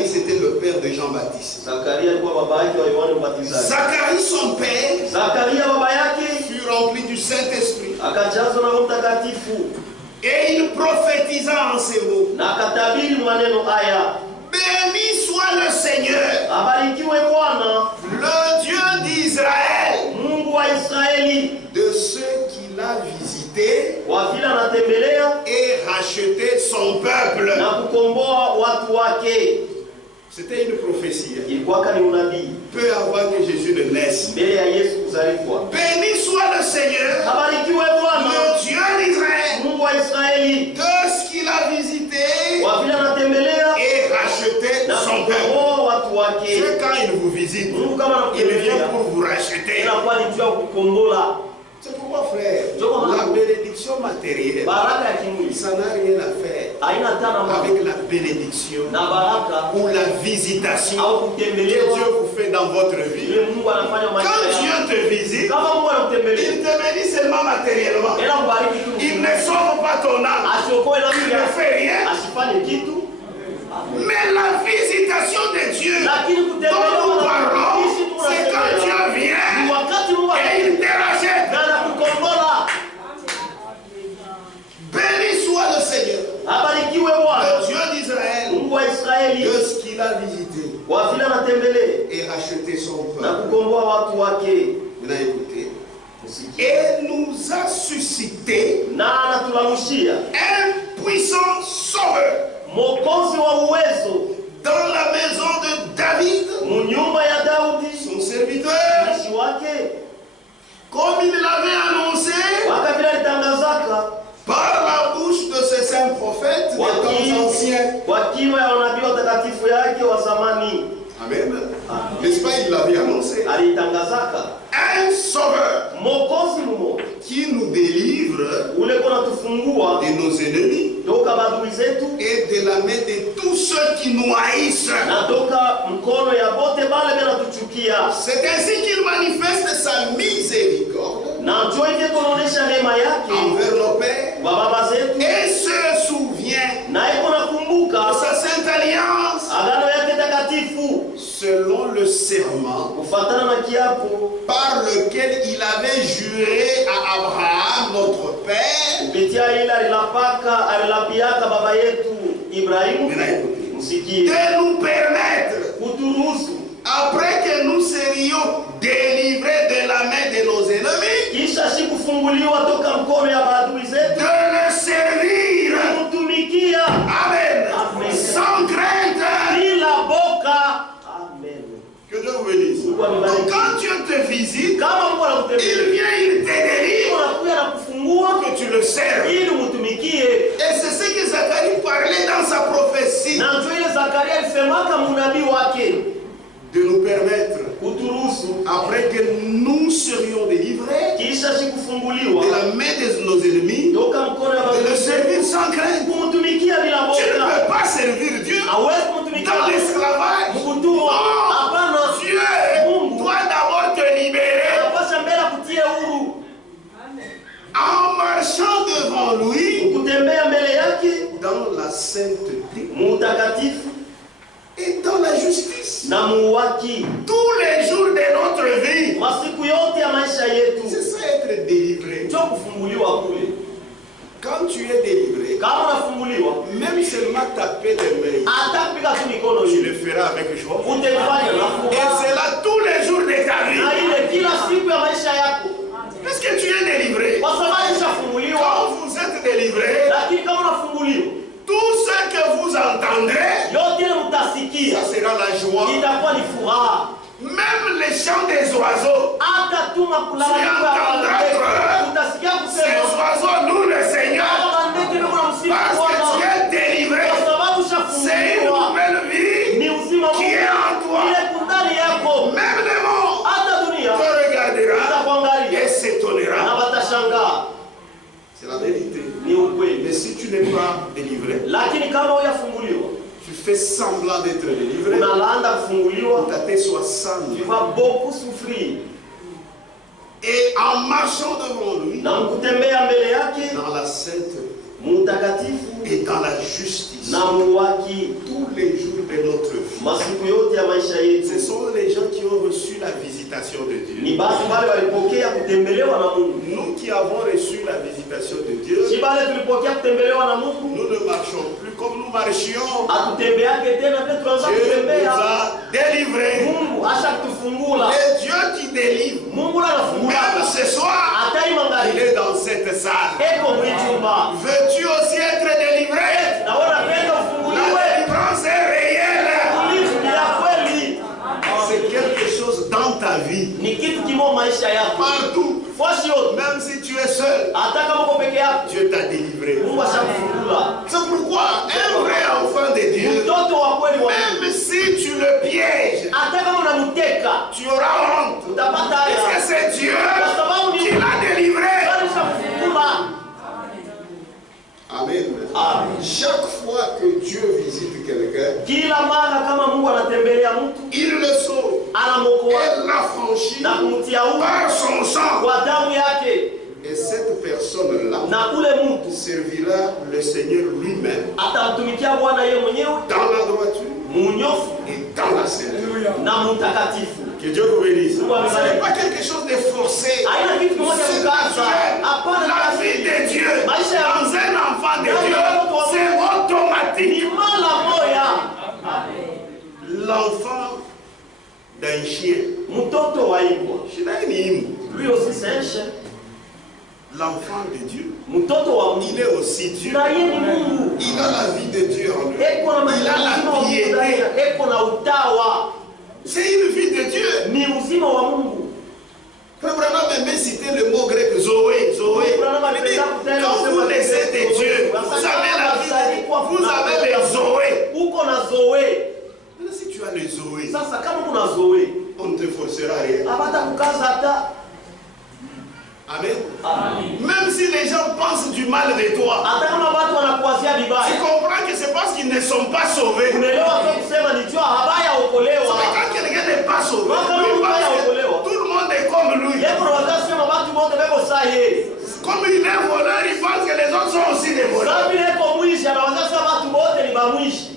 c'était le père de Jean-Baptiste. Zakaria alikuwa baba yake wa Yohana Mbatizaji. Zacharie son père Zakaria baba yake fut rempli du Saint-Esprit. akajazwa na Roho Mtakatifu Et il prophétisa en ces mots. na akatabiri maneno haya: Béni soit le Seigneur, abarikiwe Bwana le Dieu d'Israël, Mungu wa Israeli, de ceux qu'il a visités kwa vile anatembelea et racheté son peuple. na kukomboa watu wake. C'était une prophétie. Ilikuwa ni unabii Peu avant que Jésus ne naisse. mbele ya Yesu kuzaliwa. Béni soit le Seigneur, Abarikiwe Bwana le Dieu d'Israël, Mungu wa Israeli, de ce qu'il a visité kwa vile anatembelea et racheté na son peuple. kukomboa watu wake. Dieu, quand il vous visite, Mungu kama il vient anakutembelea pour vous racheter. inakuwa ni juu ya kukombola. C'est pourquoi, frère, la bénédiction matérielle, Baraka ya kimwili ça n'a rien à faire haina tana avec la bénédiction na baraka ou la visitation au que kutembelewa Dieu vous fait dans votre vie. ile Mungu anafanya Quand maisha yako. Dieu te visite, Kama Mungu anakutembelea il te bénit seulement matériellement. ila kubariki tu, Il ne sauve pas ton âme. asiokoe na Il mimi ne fait rien. asifanye kitu, Mais la visitation de Dieu lakini dont kutembelewa nous na parlons, kuishi tu c'est quand unatembea. Dieu Ni vient wakati Mungu et il te rachète. anakukombola. Béni soit le Seigneur, Abarikiwe Bwana le Dieu d'Israël, Mungu wa Israeli, de ce qu'il a visité kwa vile anatembelea et racheté son na peuple. kukomboa watu wake. Maintenant écoutez. Usikie. Et nous a suscité Na anatulamushia un puissant sauveur Mwokozi wa uwezo dans la maison de David, munyumba ya Daudi son serviteur, mtumishi wake, comme il l'avait annoncé waka vile alitangazaka par la bouche de ses saints prophètes des temps anciens. kwa kinywa ya wanabii watakatifu yake wa zamani. Amen. N'est-ce pas, il l'avait annoncé. Alitangazaka Un sauveur Mwokozi mmoja qui nous délivre ule kona tufungua de nos ennemis toka badui zetu et de la main de tous ceux qui nous haïssent. na toka mkono ya bote bale benatuchukia. C'est ainsi qu'il manifeste sa miséricorde Na njo hivyo kunaonesha rehema yake envers nos pères kwa baba zetu, et se souvient na iko nakumbuka de sa sainte alliance agano yake takatifu selon le serment kufatana na kiapo par lequel il avait juré à Abraham, notre père. kupitia ile alilapiaka baba yetu Ibrahimu. Maintenant, écoutez. Msikie, De nous permettre, kuturuhusu après que nous serions délivrés de la main de nos ennemis, kisha si kufunguliwa toka mkono ya maadui de zetu, le servir. kumtumikia Amen. Amen. Sans crainte. bila boka. Amen. Que Dieu vous bénisse. Mungu amebariki. Donc quand Dieu te visite, Kama Mungu il anakutembelea, vient, il te délivre, anakuja na kufungua que tu le serves. ili umutumikie. Et c'est ce que Zacharie parlait dans sa prophétie. Na ndio ile Zakaria alisemaka munabii wake, De nous permettre, kuturuhusu après que nous serions délivrés kisha si kufunguliwa de la main de nos ennemis, toka mkono ya de le maadui servir zetu, sans crainte. kumtumikia bila Tu ne boka. peux pas servir Dieu Hawezi kumtumikia dans l'esclavage. mkutumwa. Hapana, Dieu Mungu doit d'abord te libérer anapasha mbele akutie huru, en marchant devant lui kutembea mbele yake dans la sainteté mutakatifu et dans la justice. na muuaji tous les jours de notre vie. masiku yote ya maisha yetu. C'est ça être délivré. Ndio kufunguliwa kule. Quand tu es délivré, Kama unafunguliwa, même seulement taper les mains, hata kupiga tu mikono tu hivi, le feras avec joie. utafanya na Et furaha. c'est là tous les jours de ta vie. Na ile kila siku ya maisha yako. Parce que tu es délivré. Kwa sababu ushafunguliwa. Quand vous êtes délivré, Lakini kama unafunguliwa, tout ce que vous entendrez, yote ile mtasikia ça sera la joie. itakuwa ni furaha. Même les chants des oiseaux, Hata tu makulalamiko ya ndege utasikia ces kusema oiseaux, nous le Seigneur, kama ndege ndio msifu parce que tu Bwana. es délivré, Kwa sababu c'est une ushafunguliwa nouvelle vie ni uzima qui est en toi. ile kundani yako. Même le monde Hata dunia te regardera itakuangalia et s'étonnera. na watashangaa. C'est la vérité. Ni ukweli. Mais si tu n'es pas délivré, Lakini kama hujafunguliwa, tu fais semblant d'être délivré, unalaanda kufunguliwa, ta tête soit sans. tu vas beaucoup souffrir. Et en marchant devant lui, Na mkutembea mbele yake dans la sainteté mtakatifu et dans la justice, na muuaji tous les jours de notre vie. masiku yote ya maisha yetu. Ce sont les gens qui ont reçu la visitation de Dieu. Ni basi wale walipokea kutembelewa na Mungu. Nous qui avons reçu la visitation de Dieu, Si wale tulipokea kutembelewa na Mungu, nous ne marchons plus comme nous marchions. atutembeake tena vile tunaanza Dieu nous kutembea. a délivrés. Mungu ashakutufungula. Et Dieu qui délivre, Mungu anafungula. même ce soir, Hata il imangari est dans cette salle. eko mwichumba. Veux-tu aussi être délivré? Na wewe unapenda La ufunguliwe. délivrance est réelle. Ulinzi ni ya kweli. C'est quelque chose dans ta vie. Ni kitu kimo maisha yako. Partout. Fasi yote. Même si tu es seul, Hata kama uko peke yako, Dieu t'a délivré. Mungu ashakufungula. C'est pourquoi un vrai enfant de Dieu, Mtoto wa kweli wa Mungu, même si tu le pièges, hata kama unamteka, tu auras honte. utapata Parce que haya. c'est Dieu Kwa sababu ni qui l'a délivré. alishakufungula. Amen. Amen. Chaque fois que Dieu visite quelqu'un, Kila mara kama Mungu anatembelea mtu, il le sauve. anamokoa Elle l'affranchit na kumtia huru par son sang. kwa damu yake, Et cette personne-là na ule mtu servira le Seigneur lui-même atamtumikia Bwana yeye mwenyewe dans la droiture munyofu et dans la sainteté. na mtakatifu. Que Dieu vous bénisse. Ce Mungu amebariki. n'est pas quelque chose de forcé. Haina kitu kimoja C'est kukaza. naturel. Hapana, La vie de Dieu Maisha ya dans un enfant de Ndani Dieu, ya mtoto wa c'est Mungu. automatique. Ni mara moya. L'enfant d'un chien, Mtoto wa imbwa. shida ni imbu. Lui aussi c'est un chien. L'enfant de Dieu, Mtoto wa Mungu. il est aussi Dieu. Na yeye ni Mungu. Il a la vie de Dieu en lui. Eko na Il a la piété. eko na utawa. C'est une vie de Dieu. Ni uzima wa Mungu. Frère Branham aimait citer le mot grec Zoé. Zoé. Il dit, quand vous laissez de Dieu, vous avez la vie, vous avez les Zoé. Uko na Zoe. Maintenant, si tu as les Zoé, Sasa kama kuna Zoe, on ne te forcera rien. hapata kukaza hata. Amen. Amen. Même si les gens pensent du mal de toi, Hata kama watu wanakuwazia tu vibaya. comprends que c'est parce qu'ils ne sont pas sauvés. Unaelewa kwa kusema ni jua habaya okolewa. Mais quand quelqu'un n'est pas sauvé, lui pense que tout le monde est comme lui. Yeye kuna wakati sema watu wote beko sahihi. Comme il est voleur, il pense que les autres sont aussi des voleurs. Sababu yeko mwishi anawaza sema watu wote ni bamwishi.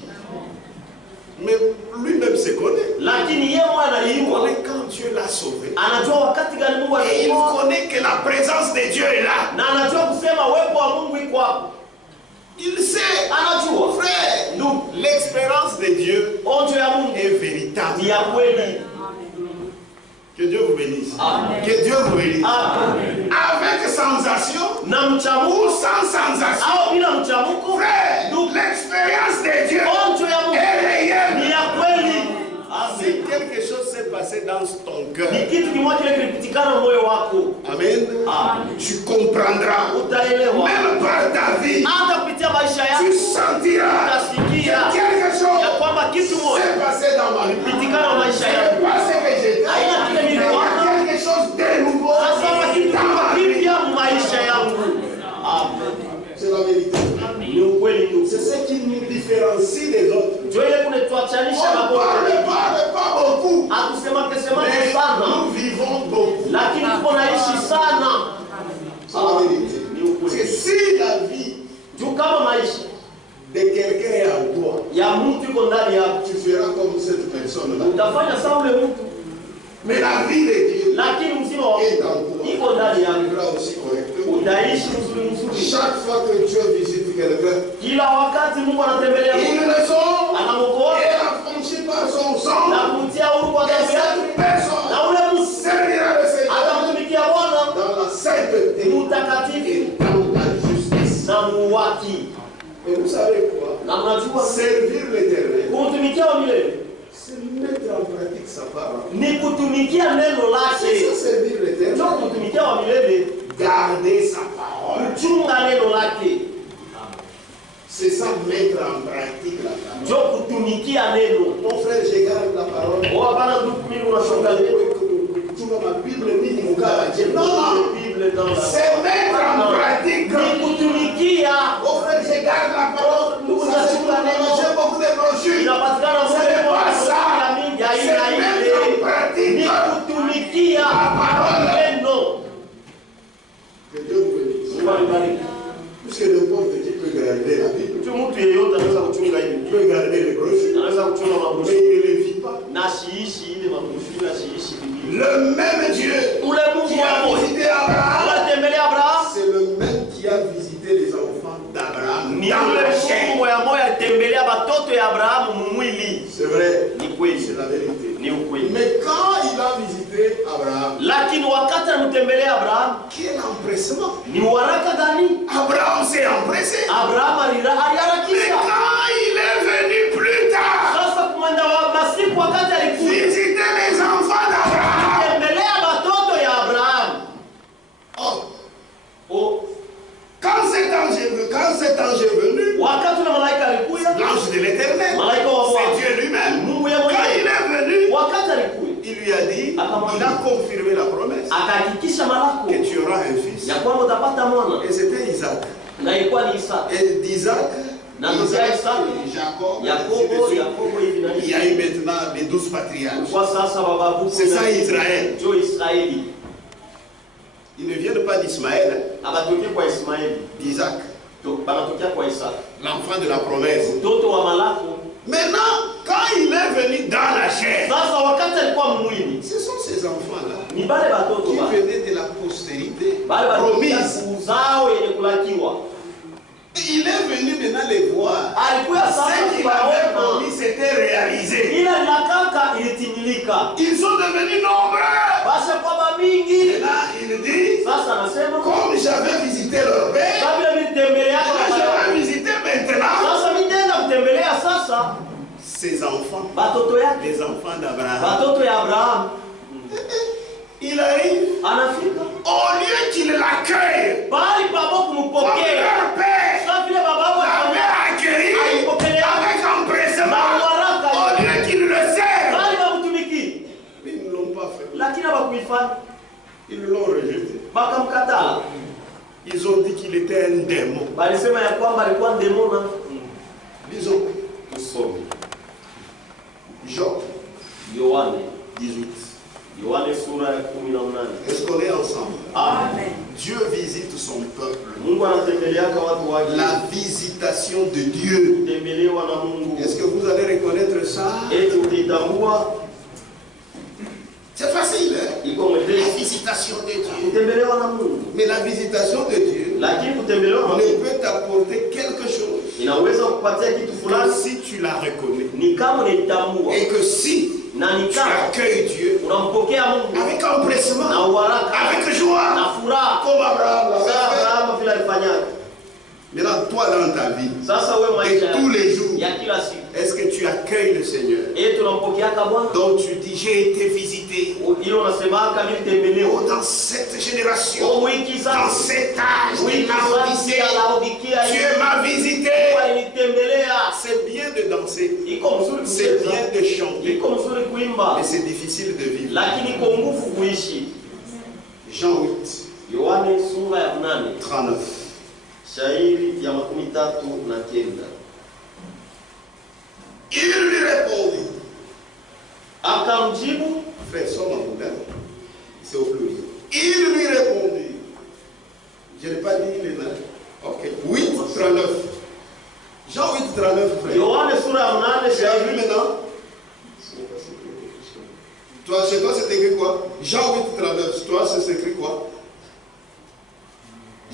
Mais lui-même se connaît. Lakini yeye mwana Il aliiwa. connaît quand Dieu l'a sauvé. Anajua wakati gani Mungu Et il alikuwa. connaît que la présence de Dieu est là. Na anajua kusema uwepo wa Mungu iko hapo. Il sait, Anajua. frère, Ndugu, l'expérience de Dieu onjo ya Mungu est véritable. ni ya kweli. Que Dieu vous bénisse. Amen. Que Dieu vous bénisse. Amen. Avec sensation Na ou mchamuko sans sensation, au bila mchamuko, frère, ndugu, l'expérience de Dieu onjo ya Mungu est réelle. ni ya kweli. Si quelque chose s'est passé dans ton cœur, Ni kitu kimoja kile kilipitikana moyo wako. amen, Amen. tu comprendras, Utaelewa. même par ta vie, Hata kupitia maisha tu yako sentiras utasikia que quelque ya chose kwamba kitu moja s'est passé dans ma vie. kilipitikana maisha Ce yako. n'est pas ce que j'étais, Haina kile mais il y nilikuwa. a quelque chose de nouveau Sasa kitu dans ma vie. kipya maisha yangu. Amen. C'est la vérité. Ni ukweli ndugu. C'est ce qui nous différencie des autres. Ndio ile kunetuachanisha na On ne Bwana. parle pas beaucoup, Hatusema mais sana. nous vivons beaucoup. Lakini tuko naishi sana. C'est la vérité. Ni Parce que ukweli. si la vie Juu kama maisha de quelqu'un est en toi, ya ya mtu iko ndani yako. Tu feras comme cette personne là. Utafanya sawa ule mtu. Mais la vie de Dieu Lakini mzima wa Mungu iko ndani yako. aussi correctement. Utaishi mzuri. Chaque fois que Dieu visite quelqu'un, Kila wakati Mungu anatembelea mtu, il le sauve anamuokoa et affranchi par son sang. na kumtia huru kwa damu yake, Personne na ule mtu servira le Seigneur atamtumikia Bwana dans la sainteté mtakatifu et dans la justice. na muwaki. Et vous savez quoi? Na mnajua Servir l'Éternel, kumtumikia wa milele c'est mettre en pratique sa parole. ni kutumikia neno C'est lake. ça, servir l'Éternel. Ndio kutumikia wa milele, Garder sa parole. kuchunga neno lake. C'est ça, mettre en pratique la parole. Ndio kutumikia neno. Mon frère, je garde la parole. Hapana ndugu, mimi unasonga leo. Ma Bible dit mon gars. Non, non. C'est C'est mettre en pratique. ni kutumikia. Mon frère, je garde la parole. Ça, c'est pour la négocier. J'ai beaucoup de brochures. Inapatikana Ce n'est pas ça. mingi C'est aina mettre en ile. pratique Ni kutumikia la parole. neno. Que Dieu vous bénisse. Mungu alibariki. Puisque n'importe qui peut garder la Bible. Mtu yeyote anaweza kuchunga hivi. Il peut garder les brochures. Anaweza kuchunga Mais mabroshuri. il ne les vit pas. Na shiishi ile mabroshuri na shiishi Biblia. Le même Dieu Ule Mungu qui a wako visité Abraham, alitembelea Abraham. c'est le même qui a visité les enfants d'Abraham. Ni Dans ule la chair. Mungu moya moya alitembelea batoto ya Abrahamu mumwili. C'est vrai. Ni kweli. C'est la vérité. Ni ukweli. Mais quand il a visité Abraham, Lakini wakati anamtembelea Abraham, quel empressement! ni waraka gani? Abraham s'est empressé. Abraham Mais aliharakisha. quand il est venu plus tard, Sasa kumwenda wa masiku wakati alikuja visiter les enfants d'Abraham, tembelea batoto ya Abraham. oh, quand cet ange est venu, Wakati ule malaika alikuja, l'ange de l'Éternel, malaika wa c'est Bwana, Dieu lui-même. Mungu ya Quand il mwenyewe, est venu, wakati alikuja il lui a dit, il a confirmé la promesse akahakikisha malako que tu auras un fils. ya kwamba utapata mwana, Et c'était Isaac. na ilikuwa ni Isaka. Et d'Isaac, Na tokea Isaka, Jacob, Yakobo hivi na il y a eu maintenant les 12 patriarches. kwa sasa bababu. C'est ça Israël. Ndio Israeli. Ils ne viennent pas d'Ismaël, hein, Abatokea kwa Ismaeli, d'Isaac, banatokea kwa Isaka, l'enfant de la promesse. mtoto wa malako. Maintenant, quand il est venu dans la chair, Sasa wakati alikuwa mwili, ce sont ces enfants-là ni bale batoto qui ba venaient de la postérité bale batoto promise. uzao yenye kulakiwa. Il est venu maintenant les voir. Alikuya Ce sasa qu'il avait kuwaona, promis s'était réalisé. ila linakaka ilitimilika. Ils sont devenus nombreux. Basi kwamba mingi Et là, il dit, sasa anasema comme j'avais visité leur père, kabla vitembelea je vais visiter maintenant sasa vitenda kutembelea sasa ses enfants, batoto yake, les enfants d'Abraham. batoto ya Abraham. Il arrive, Anafika au lieu qu'il l'accueille bali babo comme kumpokea leur père sasa vile babao l'avait accueilli avec empressement, au lieu qu'il le serve. bali bamutumiki, Ils ne l'ont pas fait. lakini hawakuifanya, Ils l'ont rejeté. bakamkatala. Ils ont dit qu'il était un démon. Balisema ya kwamba alikuwa ndemona. Disons, Usome Job Yohane 18. Yohane sura ya 18. Est-ce qu'on est ensemble? Amen. Dieu visite son peuple. Mungu anatembeleaka watu wake. La visitation de Dieu. Kutembelewa na Mungu. Est-ce que vous allez reconnaître ça? Eti utitambua C'est facile, hein? iko La mwepesi visitation de Dieu. kutembelewa na Mungu. Mais la visitation de Dieu Lakini kutembelewa na ne Mungu peut t'apporter quelque chose inaweza kupatia kitu que fulani, si tu la reconnais. ni kama unaitambua Et que si na ni tu kama accueilles Dieu unampokea Mungu avec empressement, na uharaka avec joie, na furaha comme Abraham l'avait sasa fait. Abrahamu vile alifanyaga. Maintenant, toi dans ta vie, Sasa wewe et maisha tous les jours, ya kila siku est-ce que tu accueilles le Seigneur? eti unampokeaka Bwana, Donc tu dis, j'ai été visité hilo unasemaka nilitembelewa dans cette génération, wiki dans sasa cet âge de wiki Laodicée. sasa ya Laodikia Dieu m'a visité. alinitembelea. C'est bien de danser, Iko mzuri c'est kucheza, bien de chanter, iko mzuri kuimba, mais c'est difficile de vivre. lakini iko nguvu kuishi. Jean 8, Yohane sura ya 8 39. shairi ya 39. Il lui répondit, Akamjibu, frère, somme en modèle, c'est au pluriel. Il lui répondit, je n'ai pas dit il est là. Ok, 8, 39. Jean 8, 39, frère. Yohane sura ya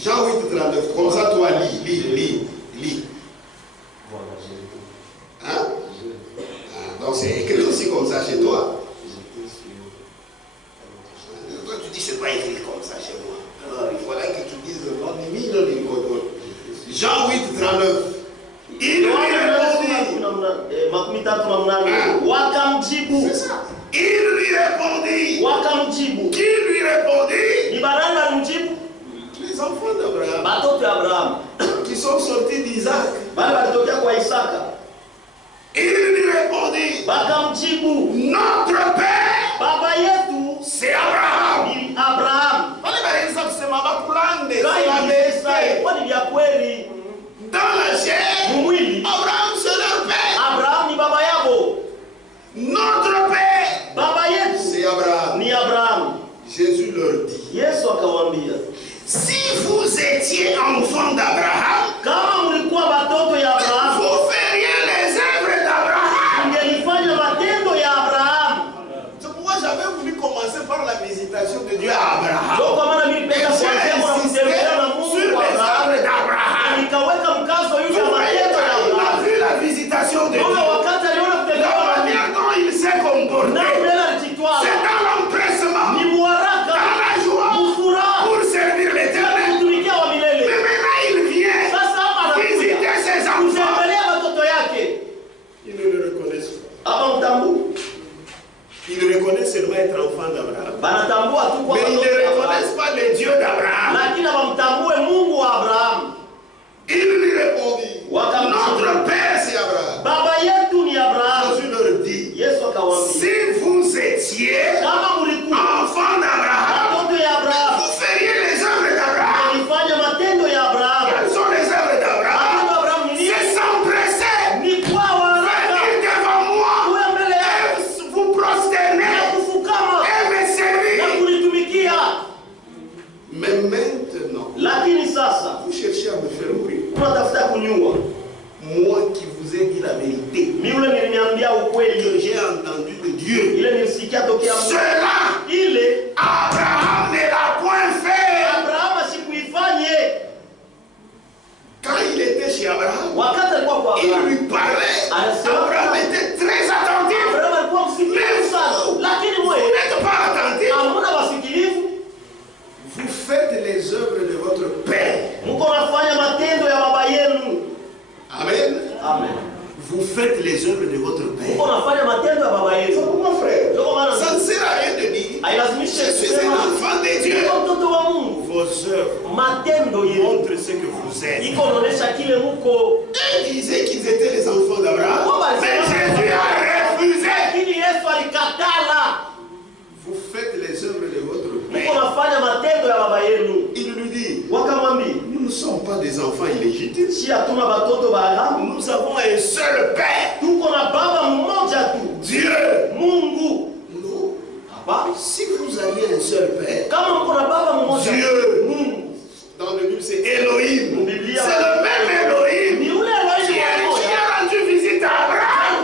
Jean 8, 39. Comme ça, toi, lis. Hein? Donc c'est écrit aussi comme ça chez toi. Toi, tu dis, c'est pas écrit comme ça chez moi. Alors, il faudrait que tu dises le nom de Jean 8, 39. Il lui répondit. C'est ça. Il lui répondit. Qui lui répondit? Les enfants d'Abraham. Qui sont sortis d'Isaac. Il lui répondit. Notre père. C'est Abraham. Dans la chair, Abraham c'est leur père. Notre père, c'est Abraham. Jésus leur dit, si vous étiez enfant d'Abraham, vous feriez les œuvres d'Abraham. C'est pourquoi j'avais voulu commencer par la visitation de Dieu à Abraham. J'ai insisté sur les œuvres d'Abraham. Il a vu la visitation de Dieu. La manière dont il s'est comporté. C'est dans l'empressement, dans la joie, pour servir l'Éternel. Mais maintenant il vient visiter ses enfants. Ils ne le reconnaissent pas. Ils reconnaissent seulement être enfant d'Abraham. Mais ils ne reconnaissent pas le Dieu d'Abraham. Il lui répondit, notre père c'est Abraham. Jésus leur dit, si vous étiez enfant d'Abraham, vous feriez les œuvres d'Abraham. Quelles sont les œuvres d'Abraham? C'est s'empresser, venir devant moi, et vous prosterner, et me servir. Mais maintenant, vous cherchez à me faire mourir. Moi qui vous ai dit la vérité, que j'ai entendu de Dieu, cela, Abraham ne l'a point fait. Quand il était chez Abraham, il lui parlait. Abraham était très attentif. Mais vous n'êtes pas attentif. Vous faites les œuvres de votre père. Amen. Vous faites les œuvres de votre père. Pourquoi, frère? Ça ne sert à rien de dire je suis un enfant de Dieu. Vos œuvres montrent ce que vous êtes. Ils disaient qu'ils étaient les enfants d'Abraham. Mais Jésus a refusé. Vous faites les œuvres de votre père. Il lui dit, nous ne sommes pas des enfants illégitimes. Nous avons un seul père. Dieu. Non. Si vous aviez un seul père, Dieu. Dans le Bible c'est Elohim. C'est le même Elohim qui a rendu visite à Abraham.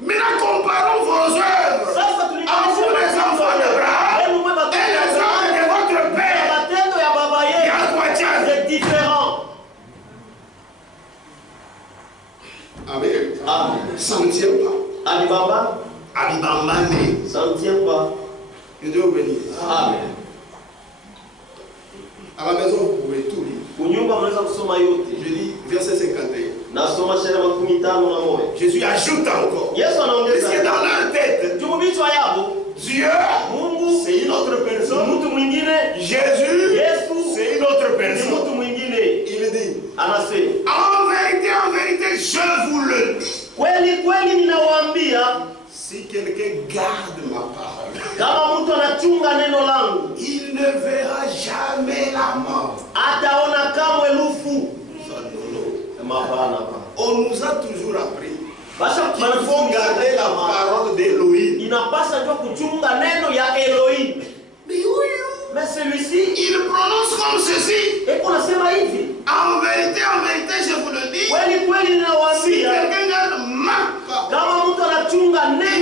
Maintenant comparons vos œuvres à vous les enfants d'Abraham et les œuvres de votre père. Il y a quoi dire? C'est différent. Amen. Ça ne tient pas. Abibamba. Ça ne tient pas. Que Dieu vous bénisse. Amen. À la maison, vous pouvez tout lire. Je lis verset 51. Jésus ajoute encore. Parce que dans leur tête, Dieu, c'est une autre personne. Jésus, c'est une autre personne. Il dit, en vérité, je vous le dis. Si quelqu'un garde ma parole, il ne verra jamais la mort. On nous a toujours appris qu'il faut garder la parole d'Elohim. Mais celui-ci, il prononce comme ceci. En vérité, je vous le dis. Si quelqu'un garde ma parole, il ne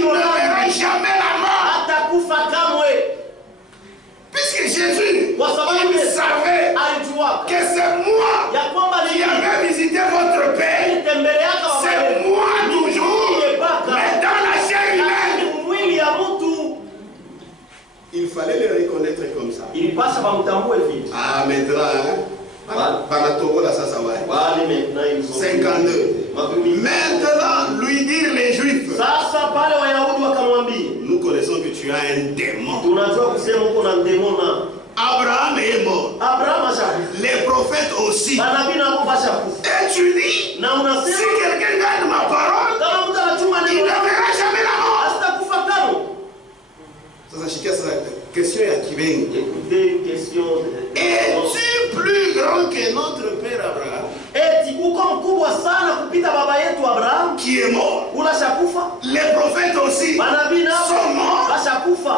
verra jamais la mort. Puisque Jésus il savait que c'est moi qui avais visité votre père. C'est moi toujours, mais dans la chair humaine. Il fallait le reconnaître comme ça. Ah, maintenant, hein? 52. Maintenant, lui dire les Juifs. Nous connaissons que tu as un démon. Abraham est mort. Les prophètes aussi. Et tu dis, si quelqu'un garde ma parole, il ne verra jamais la mort. Question Écoutez une question. Es-tu plus grand que notre père Abraham? Qui est mort? Les prophètes aussi sont morts.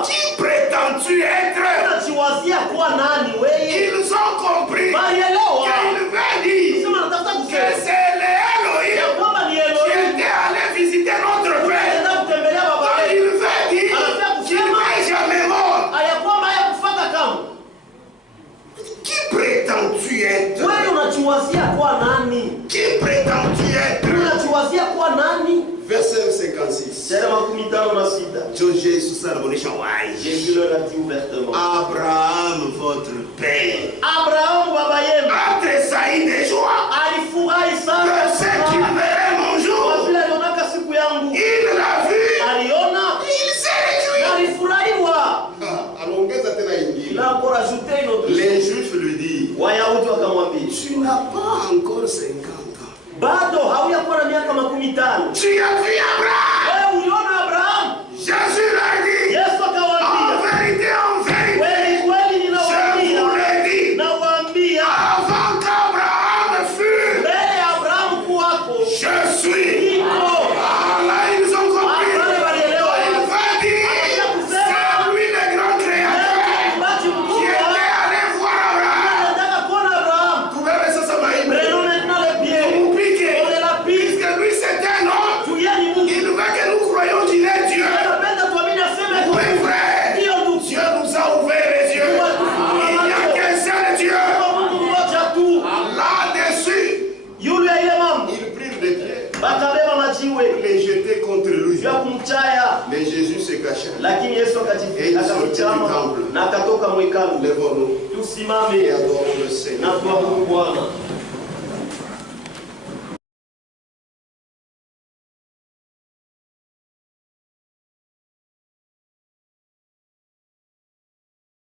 Qui prétends-tu être? Ils ont compris qu'il va dire que c'est l'Élohim qui était allé visiter notre père. Donc il va dire qu'il n'est jamais mort. Qui prétends-tu être? Qui prétends-tu être? Verset 56. Jésus leur a dit ouvertement. Abraham, votre père. Entre saillit de joie. De ce qu'il verrait mon jour. Il l'a vu. Il s'est réjoui. Il a encore ajouté une autre chose. Les Juifs lui disent, tu n'as pas encore 50 ans. Tu as vu Abraham. Jésus l'a dit. En vérité, je vous l'ai dit. Avant qu'Abraham fût, je suis. Là, ils ont compris. Il va dire, c'est lui le grand créateur qui était allé voir Abraham. Vous verrez ça, ça m'a aimé. Vous piquez. Puisque lui, c'est un homme. Il veut que nous croyons qu'il est Dieu. Oui, frère. Dieu nous a ouvert les yeux. Il n'y a qu'un seul Dieu. Là-dessus, ils prirent des pierres. Les jetaient contre lui. Mais Jésus se cacha. Et il sortit du temple. Lèvons-nous et adorons le Seigneur.